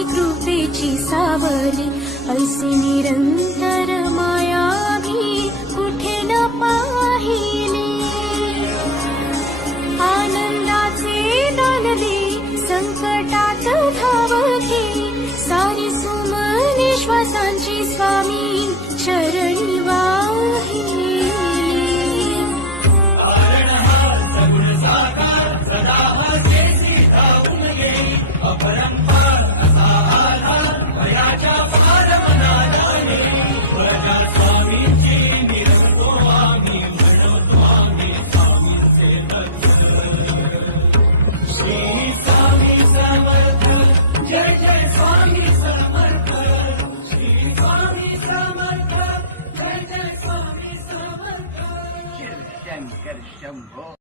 स्वामी कृपेची सावली, ऐसी निरंतर माया भी कुठे न पाहिली. आनंदाचे दान दे, संकटात धावते, सारी सुमने श्वासांची स्वामी चरणी वाहिली. शंकर शंभो.